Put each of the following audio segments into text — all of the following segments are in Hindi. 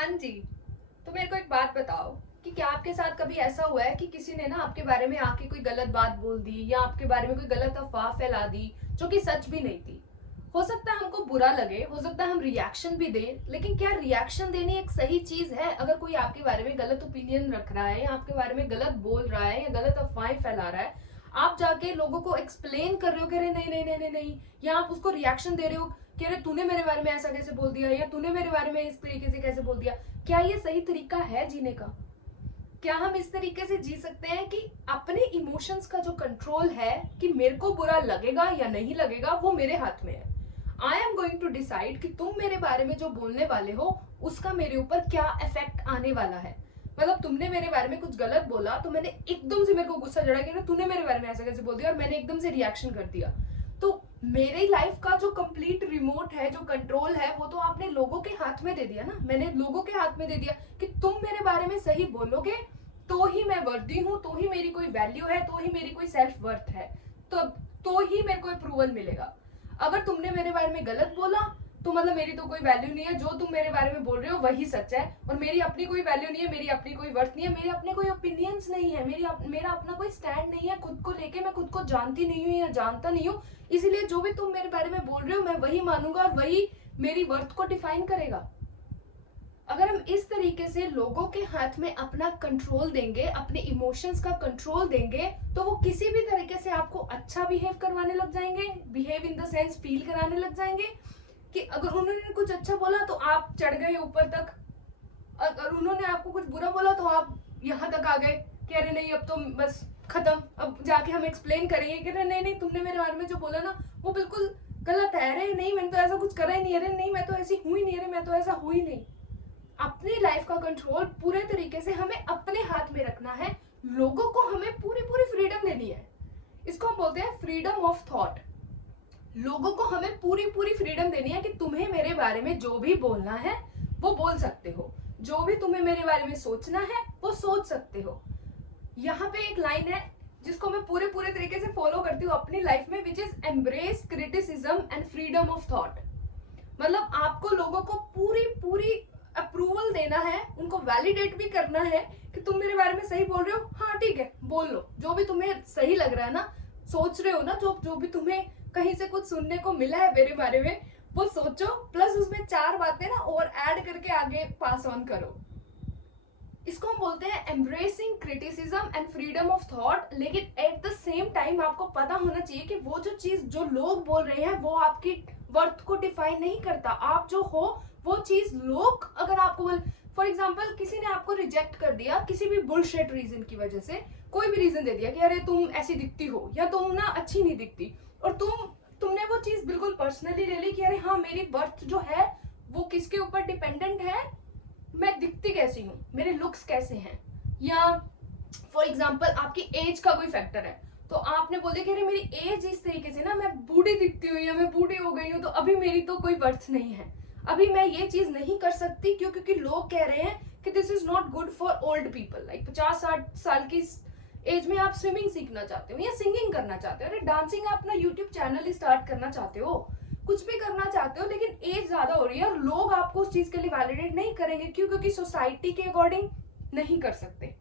हाँ जी। तो मेरे को एक बात बताओ कि क्या आपके साथ कभी ऐसा हुआ है कि किसी ने ना आपके बारे में आके कोई गलत बात बोल दी या आपके बारे में कोई गलत अफवाह फैला दी जो कि सच भी नहीं थी। हो सकता है हमको बुरा लगे, हो सकता है हम रिएक्शन भी दें, लेकिन क्या रिएक्शन देनी एक सही चीज है? अगर कोई आपके बारे में गलत ओपिनियन रख रहा है या आपके बारे में गलत बोल रहा है या गलत अफवाहें फैला रहा है, आप जाके लोगों को एक्सप्लेन कर रहे हो कि अरे नहीं नहीं नहीं नहीं नहीं, या आप उसको रिएक्शन दे रहे हो कि अरे तूने मेरे बारे में ऐसा कैसे बोल दिया या तूने मेरे बारे में इस तरीके से कैसे बोल दिया। क्या ये सही तरीका है जीने का? क्या हम इस तरीके से जी सकते हैं कि अपने इमोशंस का जो कंट्रोल है कि मेरे को बुरा लगेगा या नहीं लगेगा वो मेरे हाथ में है। I am going to decide कि तुम मेरे बारे में जो बोलने वाले हो उसका मेरे ऊपर क्या इफेक्ट आने वाला है। मतलब तुमने मेरे बारे में कुछ गलत बोला तो मैंने एकदम से, मेरे को गुस्सा चढ़ा कि तूने मेरे बारे में ऐसा कैसे बोल दिया, और मैंने एकदम से रिएक्शन कर दिया। तो मेरी लाइफ का जो कंप्लीट रिमोट है, जो कंट्रोल है, वो तो आपने लोगों के हाथ में दे दिया ना। मैंने लोगों के हाथ में दे दिया कि तुम मेरे बारे में सही बोलोगे तो ही मैं वर्दी हूँ, तो ही मेरी कोई वैल्यू है, तो ही मेरी कोई सेल्फ वर्थ है, तो ही मेरे को अप्रूवल मिलेगा। अगर तुमने मेरे बारे में गलत बोला तो मतलब मेरी तो कोई वैल्यू नहीं है, जो तुम मेरे बारे में बोल रहे हो वही सच है, और मेरी अपनी कोई वैल्यू नहीं है, मेरी अपनी कोई वर्थ नहीं है, मेरे अपने कोई ओपिनियंस नहीं है, मेरा अपना कोई स्टैंड नहीं है खुद को लेके। मैं खुद को जानती नहीं हूँ या जानता नहीं हूँ, इसलिए जो भी तुम मेरे बारे में बोल रहे हो मैं वही मानूंगा और वही मेरी वर्थ को डिफाइन करेगा। अगर हम इस तरीके से लोगों के हाथ में अपना कंट्रोल देंगे, अपने इमोशंस का कंट्रोल देंगे, तो वो किसी भी तरीके से आपको अच्छा बिहेव करवाने लग जाएंगे, behave in the sense feel कराने लग जाएंगे कि अगर उन्होंने कुछ अच्छा बोला तो आप चढ़ गए ऊपर तक, अगर उन्होंने आपको कुछ बुरा बोला तो आप यहाँ तक आ गए कि अरे नहीं अब तो बस खत्म, अब जाके हम एक्सप्लेन करेंगे कि अरे नहीं नहीं तुमने मेरे बारे में जो बोला ना वो बिल्कुल गलत है, अरे नहीं मैंने तो ऐसा कुछ करा ही नहीं, अरे नहीं मैं तो ऐसी हुई नहीं, अरे मैं तो ऐसा हुई नहीं। अपनी लाइफ का कंट्रोल पूरे तरीके से हमें अपने हाथ में रखना है। लोगों को हमें पूरी पूरी फ्रीडम देनी है। इसको हम बोलते हैं फ्रीडम ऑफ थॉट। लोगों को हमें पूरी पूरी फ्रीडम देनी है कि तुम्हें मेरे बारे में जो भी बोलना है वो बोल सकते हो, जो भी तुम्हें मेरे बारे में सोचना है वो सोच सकते हो। यहाँ पे एक लाइन है जिसको मैं पूरे पूरे तरीके से फॉलो करती हूँ अपनी लाइफ में, which is embrace criticism and freedom of thought. मतलब आपको लोगों को पूरी पूरी अप्रूवल देना है, उनको वैलिडेट भी करना है कि तुम मेरे बारे में सही बोल रहे हो, हाँ ठीक है बोल लो, जो भी तुम्हें सही लग रहा है ना, सोच रहे हो ना, जो भी तुम्हें कहीं से कुछ सुनने को मिला है मेरे बारे में वो सोचो, प्लस उसमें 4 बातें ना और ऐड करके आगे पास ऑन करो। इसको हम बोलते हैं embracing criticism and freedom of thought. लेकिन एट द सेम टाइम आपको पता होना चाहिए कि वो जो चीज जो लोग बोल रहे हैं वो आपकी वर्थ को डिफाइन नहीं करता। आप जो हो वो चीज लोग अगर आपको बोल, फॉर एग्जाम्पल किसी ने आपको रिजेक्ट कर दिया किसी भी बुलशिट रीजन की वजह से, कोई भी रीजन दे दिया कि अरे तुम ऐसी दिखती हो या तुम ना अच्छी नहीं दिखती, और तुमने वो चीज बिल्कुल पर्सनली ले ली कि अरे हाँ मेरी वर्थ जो है वो किसके ऊपर डिपेंडेंट है, मैं दिखती कैसी हूँ, मेरे लुक्स कैसे हैं, या फॉर एग्जाम्पल आपकी एज का कोई फैक्टर है तो आपने बोले कि अरे मेरी एज इस तरीके से ना मैं बूढ़ी दिखती हूँ या मैं बूढ़ी हो गई हूँ तो अभी मेरी तो कोई वर्थ नहीं है, अभी मैं ये चीज नहीं कर सकती क्योंकि लोग कह रहे हैं कि this is not good for old people. Like 50-60 साल की एज में आप स्विमिंग सीखना चाहते हो या सिंगिंग करना चाहते हो, अरे डांसिंग आप अपना यूट्यूब चैनल ही स्टार्ट करना चाहते हो, कुछ भी करना चाहते हो, लेकिन एज ज्यादा हो रही है और लोग आपको उस चीज के लिए वैलिडेट नहीं करेंगे। क्यों? क्योंकि सोसाइटी के अकॉर्डिंग नहीं कर सकते।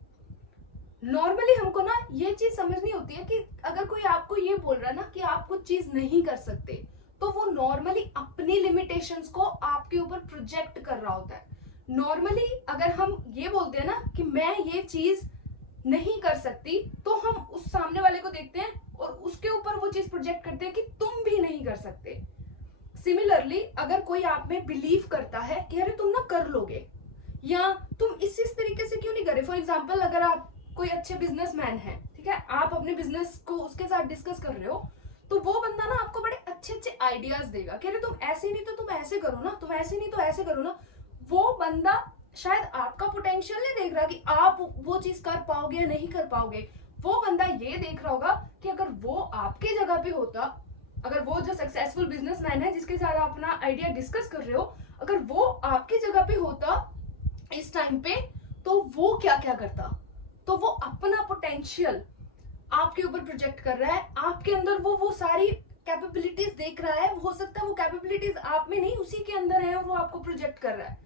नॉर्मली हमको ना ये चीज समझनी होती है कि अगर कोई आपको ये बोल रहा है ना कि आप कुछ चीज नहीं कर सकते, तो वो नॉर्मली अपनी लिमिटेशंस को आपके ऊपर प्रोजेक्ट कर रहा होता है। नॉर्मली अगर हम ये बोलते हैं ना कि मैं ये चीज नहीं कर सकती, तो हम उस सामने वाले को देखते हैं और उसके ऊपर वो चीज प्रोजेक्ट करते हैं कि तुम भी नहीं कर सकते। सिमिलरली अगर कोई आप में बिलीव करता है कि अरे तुम ना कर लोगे या तुम इस तरीके से क्यों नहीं करे, फॉर एग्जाम्पल अगर आप कोई अच्छे बिजनेसमैन है, ठीक है, आप अपने बिजनेस को उसके साथ डिस्कस कर रहे हो, तो वो बंदा ना आपको बड़े अच्छे अच्छे आइडियाज देगा कि अरे तुम ऐसे नहीं तो तुम ऐसे करो ना, तुम ऐसे नहीं तो ऐसे करो ना। वो बंदा शायद आपका पोटेंशियल नहीं देख रहा कि आप वो चीज कर पाओगे या नहीं कर पाओगे, वो बंदा ये देख रहा होगा कि अगर वो आपकी जगह पे होता, अगर वो जो सक्सेसफुल बिजनेसमैन है जिसके साथ आप अपना आइडिया डिस्कस कर रहे हो, अगर वो आपकी जगह पे होता इस टाइम पे, तो वो क्या क्या करता। तो वो अपना पोटेंशियल आपके ऊपर प्रोजेक्ट कर रहा है, आपके अंदर वो सारी कैपेबिलिटीज देख रहा है, हो सकता है वो कैपेबिलिटीज आप में नहीं उसी के अंदर है और वो आपको प्रोजेक्ट कर रहा है।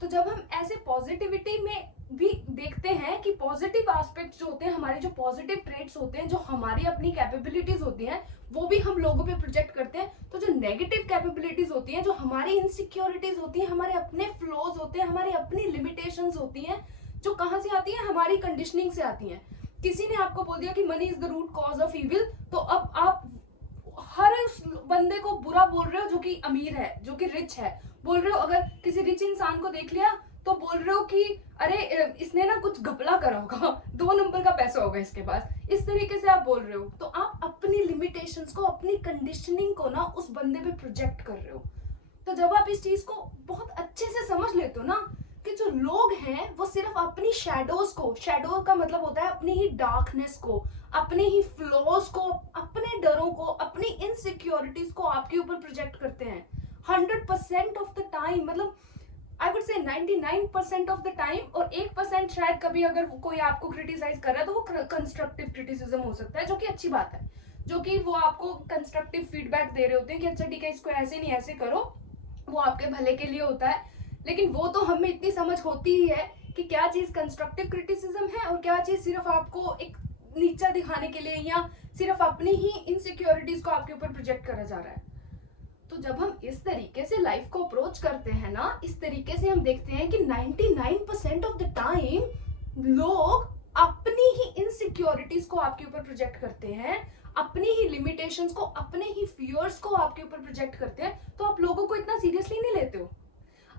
तो जब हम ऐसे पॉजिटिविटी में भी देखते हैं कि पॉजिटिव एस्पेक्ट्स जो होते हैं, हमारे जो पॉजिटिव ट्रेट्स होते हैं, जो हमारी अपनी कैपेबिलिटीज होती हैं, वो भी हम लोगों पे प्रोजेक्ट करते हैं, तो जो नेगेटिव कैपेबिलिटीज होती हैं, जो हमारी इनसिक्योरिटीज होती हैं, हमारे अपने फ्लॉज होते हैं, हमारी अपनी लिमिटेशंस होती हैं, जो कहाँ से आती हैं, हमारी कंडीशनिंग से आती हैं। किसी ने आपको बोल दिया कि money is the root cause of evil, तो अब आप हर उस बंदे को बुरा बोल रहे हो जो कि अमीर है, जो कि रिच है, बोल रहे हो। अगर किसी रिच इंसान को देख लिया तो बोल रहे हो कि अरे इसने ना कुछ घपला करा होगा, 2 नंबर का पैसा होगा इसके पास, इस तरीके से आप बोल रहे हो। तो आप अपनी लिमिटेशंस को, अपनी कंडीशनिंग को ना उस बंदे पे प्रोजेक्ट कर रहे हो। तो जब आप इस चीज को बहुत अच्छे से समझ लेते हो ना कि जो लोग हैं वो सिर्फ अपनी शैडोज को, शैडो का मतलब होता है अपनी ही डार्कनेस को, अपने ही फ्लॉज को, अपने डरों को, अपनी इनसिक्योरिटीज को आपके ऊपर प्रोजेक्ट करते हैं 100% ऑफ द टाइम। मतलब I would say 99% of the time, और 1% शायद कभी अगर कोई आपको क्रिटिसाइज कर रहा है तो वो कंस्ट्रक्टिव क्रिटिसिज्म हो सकता है, जो कि अच्छी बात है, जो कि वो आपको कंस्ट्रक्टिव फीडबैक दे रहे होते हैं कि अच्छा ठीक है इसको ऐसे नहीं ऐसे करो, वो आपके भले के लिए होता है। लेकिन वो तो हमें इतनी समझ होती ही है कि क्या चीज कंस्ट्रक्टिव क्रिटिसिज्म है और क्या चीज सिर्फ आपको एक नीचा दिखाने के लिए या सिर्फ अपनी ही इनसिक्योरिटीज को आपके ऊपर प्रोजेक्ट करा जा रहा है। तो जब हम इस तरीके से लाइफ को अप्रोच करते हैं ना, इस तरीके से हम देखते हैं कि 99% ऑफ द टाइम लोग अपनी ही इनसिक्योरिटीज को आपके ऊपर प्रोजेक्ट करते हैं, अपनी ही लिमिटेशंस को, अपने ही फियर्स को आपके ऊपर प्रोजेक्ट करते हैं, तो आप लोगों को इतना सीरियसली नहीं लेते हो।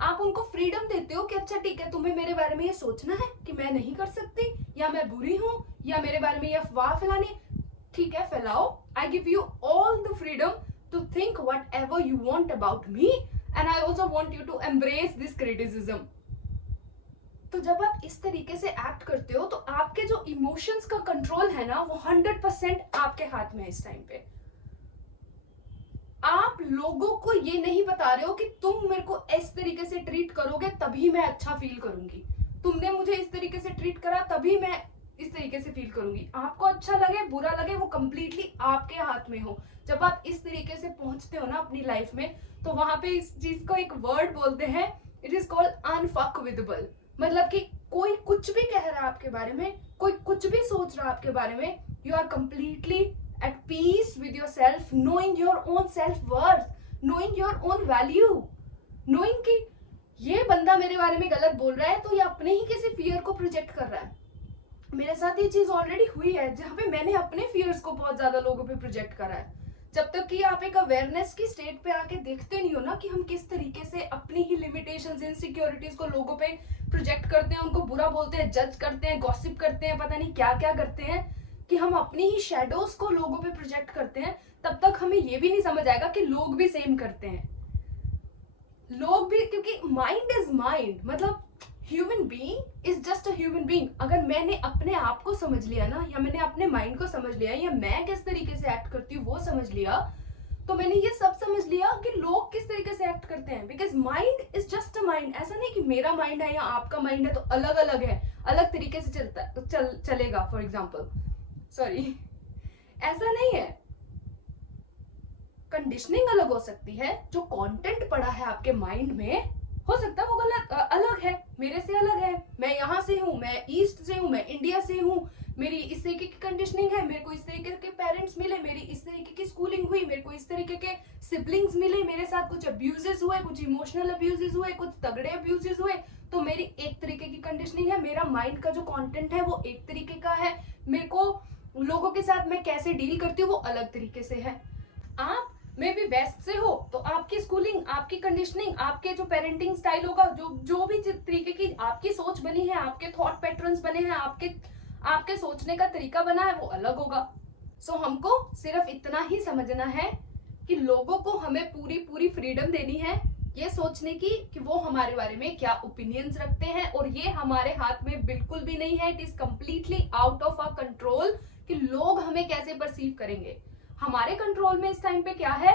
आप उनको फ्रीडम देते हो कि अच्छा ठीक है तुम्हें मेरे बारे में ये सोचना है कि मैं नहीं कर सकती, या मैं बुरी हूं, या मेरे बारे में ये अफवाह फैलानी, ठीक है फैलाओ। I give you all the freedom to think whatever you want about me, and I also want you to embrace this criticism. तो जब आप इस तरीके से एक्ट करते हो तो आपके जो इमोशंस का कंट्रोल है ना वो 100% आपके हाथ में है इस टाइम पे। आप लोगों को ये नहीं बता रहे हो कि तुम मेरे को इस तरीके से ट्रीट करोगे तभी मैं अच्छा फील करूंगी, तुमने मुझे इस तरीके से ट्रीट करा तभी मैं इस तरीके से फील करूंगी। आपको अच्छा लगे बुरा लगे वो कंप्लीटली आपके हाथ में हो। जब आप इस तरीके से पहुंचते हो ना अपनी लाइफ में, तो वहां पे इस चीज को एक वर्ड बोलते हैं, इट इज कॉल्ड अनफकविदेबल। मतलब कि कोई कुछ भी कह रहा है आपके बारे में, कोई कुछ भी सोच रहा है आपके बारे में, you are completely at peace with your self, knowing your own self worth, knowing your own value, knowing कि ये बंदा मेरे बारे में गलत बोल रहा है तो ये अपने ही किसी फियर को प्रोजेक्ट कर रहा है। मेरे साथ ये चीज ऑलरेडी हुई है जहां पे मैंने अपने फियर्स को बहुत ज्यादा लोगों पे प्रोजेक्ट करा है। जब तक कि आप एक अवेयरनेस की स्टेट पे आके देखते नहीं हो ना कि हम किस तरीके से अपनी ही लिमिटेशंस, इनसिक्योरिटीज को लोगों पे प्रोजेक्ट करते हैं, उनको बुरा बोलते हैं, जज करते हैं, गॉसिप करते हैं, पता नहीं क्या क्या करते हैं, कि हम अपनी ही शेडोज को लोगों पे प्रोजेक्ट करते हैं, तब तक हमें ये भी नहीं समझ आएगा कि लोग भी सेम करते हैं। लोग भी, क्योंकि माइंड इज माइंड, मतलब human being is just a human being. अगर मैंने अपने आप को समझ लिया ना, या मैंने अपने माइंड को समझ लिया, या मैं किस तरीके से एक्ट करती हूँ वो समझ लिया, तो मैंने ये सब समझ लिया कि लोग किस तरीके से एक्ट करते हैं। Because mind is just a mind. ऐसा नहीं कि मेरा माइंड है या आपका माइंड है तो अलग अलग है, अलग तरीके से चलेगा। फॉर एग्जाम्पल, सॉरी, ऐसा नहीं है। कंडीशनिंग अलग हो सकती है, जो कंटेंट पड़ा है आपके माइंड में हो सकता है वो गलत अलग है, मेरे से अलग है। मैं यहाँ से हूँ, मैं ईस्ट से हूँ, मैं इंडिया से हूँ, मेरी इस तरीके की कंडीशनिंग है, मेरे को इस तरीके के पेरेंट्स मिले, मेरी इस तरीके की स्कूलिंग हुई, मेरे को इस तरीके के सिबलिंग्स मिले, मेरे साथ कुछ अब्यूजेस हुए, कुछ इमोशनल अब्यूजेस हुए, कुछ तगड़े अब्यूजेस हुए, तो मेरी एक तरीके की कंडीशनिंग है। मेरा माइंड का जो कंटेंट है वो एक तरीके का है। मेरे को लोगों के साथ मैं कैसे डील करती हूँ वो अलग तरीके से है। आप मे बी वेस्ट से हो तो आपकी स्कूलिंग, आपकी कंडीशनिंग, आपके जो पेरेंटिंग स्टाइल होगा, जो भी तरीके की आपकी सोच बनी है, आपके थॉट पैटर्न्स बने हैं, आपके सोचने का तरीका बना है, वो अलग होगा। सो हमको सिर्फ इतना ही समझना है कि लोगों को हमें पूरी पूरी फ्रीडम देनी है ये सोचने की कि वो हमारे बारे में क्या ओपिनियंस रखते हैं, और ये हमारे हाथ में बिल्कुल भी नहीं है। It is completely out of our control कि लोग हमें कैसे परसीव करेंगे। हमारे कंट्रोल में इस टाइम पे क्या है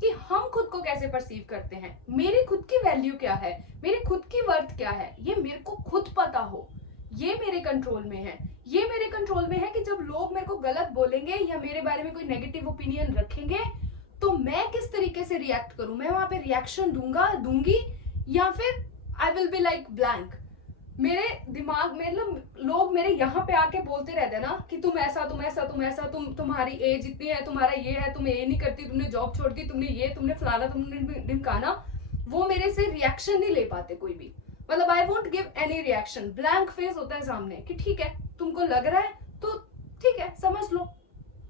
कि हम खुद को कैसे परसीव करते हैं, मेरी खुद की वैल्यू क्या है, मेरी खुद की वर्थ क्या है, ये मेरे को खुद पता हो, ये मेरे कंट्रोल में है। ये मेरे कंट्रोल में है कि जब लोग मेरे को गलत बोलेंगे या मेरे बारे में कोई नेगेटिव ओपिनियन रखेंगे तो मैं किस तरीके से रिएक्ट करूं। मैं वहां पे रिएक्शन दूंगी, या फिर I will be like blank. मेरे दिमाग में लोग मेरे यहाँ पे आके बोलते रहते हैं ना कि तुम ऐसा तुम ऐसा तुम ऐसा, तुम्हारी एज इतनी है, तुम्हारा ये है, तुम ये नहीं करती, तुमने जॉब छोड़ दी, तुमने ये, तुमने फलाना, तुमने ढिमकाना। वो मेरे से रिएक्शन नहीं ले पाते कोई भी। मतलब I won't give any reaction, blank face होता है सामने कि ठीक है तुमको लग रहा है तो ठीक है समझ लो,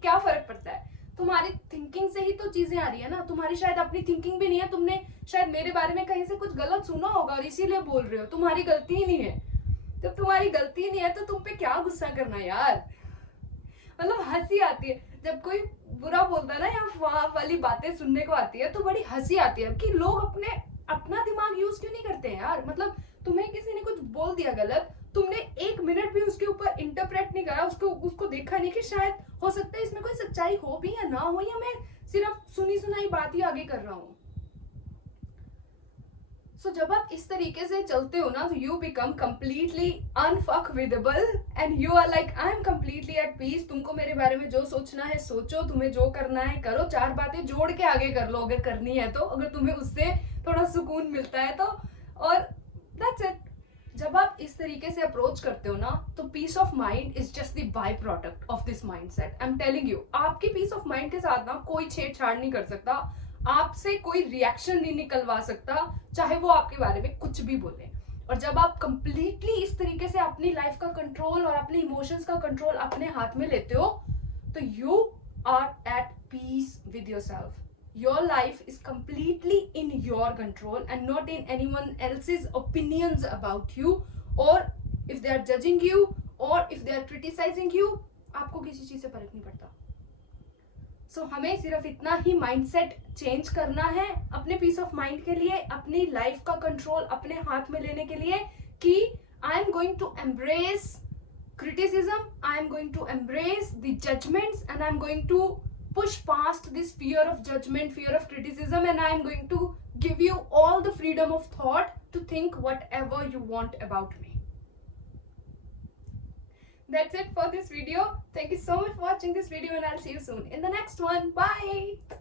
क्या फर्क पड़ता है, तुम्हारी थिंकिंग से ही तो चीजें आ रही है ना, तुम्हारी शायद अपनी थिंकिंग भी नहीं है, तुमने शायद मेरे बारे में कहीं से कुछ गलत सुना होगा और इसीलिए बोल रहे हो, तुम्हारी गलती ही नहीं है। जब तुम्हारी गलती नहीं है तो तुम पे क्या गुस्सा करना यार। मतलब हंसी आती है जब कोई बुरा बोलता है ना या वहां वाली बातें सुनने को आती है, तो बड़ी हंसी आती है कि लोग अपना दिमाग यूज क्यों नहीं करते हैं यार। मतलब तुम्हें किसी ने कुछ बोल दिया गलत, तुमने 1 मिनट भी उसके ऊपर इंटरप्रेट नहीं करा, उसको देखा नहीं कि शायद हो सकता है इसमें कोई सच्चाई हो भी या ना हो, या मैं सिर्फ सुनी सुनाई बात ही आगे कर रहा हूँ। सो जब आप इस तरीके से चलते हो ना, तो you become completely unfuckwithable and you are like I am completely at peace. तुमको मेरे बारे में जो सोचना है सोचो, तुम्हें जो करना है करो, 4 बातें जोड़ के आगे कर लो अगर करनी है तो, अगर तुम्हें उससे थोड़ा सुकून मिलता है तो, और दैट्स इट। जब आप इस तरीके से अप्रोच करते हो ना, तो peace of mind is just the by product of this mindset. I am telling you, आपकी पीस ऑफ माइंड के साथ ना कोई छेड़छाड़ नहीं कर सकता, आपसे कोई रिएक्शन नहीं निकलवा सकता, चाहे वो आपके बारे में कुछ भी बोले। और जब आप कंप्लीटली इस तरीके से अपनी लाइफ का कंट्रोल और अपने इमोशंस का कंट्रोल अपने हाथ में लेते हो, तो you are at peace with yourself. Your life is completely in your control and not in anyone else's opinions about you, or if they are judging you or if they are criticizing you, आपको किसी चीज से फर्क नहीं पड़ता। सो हमें सिर्फ इतना ही माइंडसेट चेंज करना है अपने पीस ऑफ माइंड के लिए, अपनी लाइफ का कंट्रोल अपने हाथ में लेने के लिए, कि I am going to embrace criticism, I am going to embrace the judgments, and I am going to push past this fear of judgment, fear of criticism, and I am going to give you all the freedom of thought to think whatever you want about me. That's it for this video. Thank you so much for watching this video, and I'll see you soon in the next one. Bye.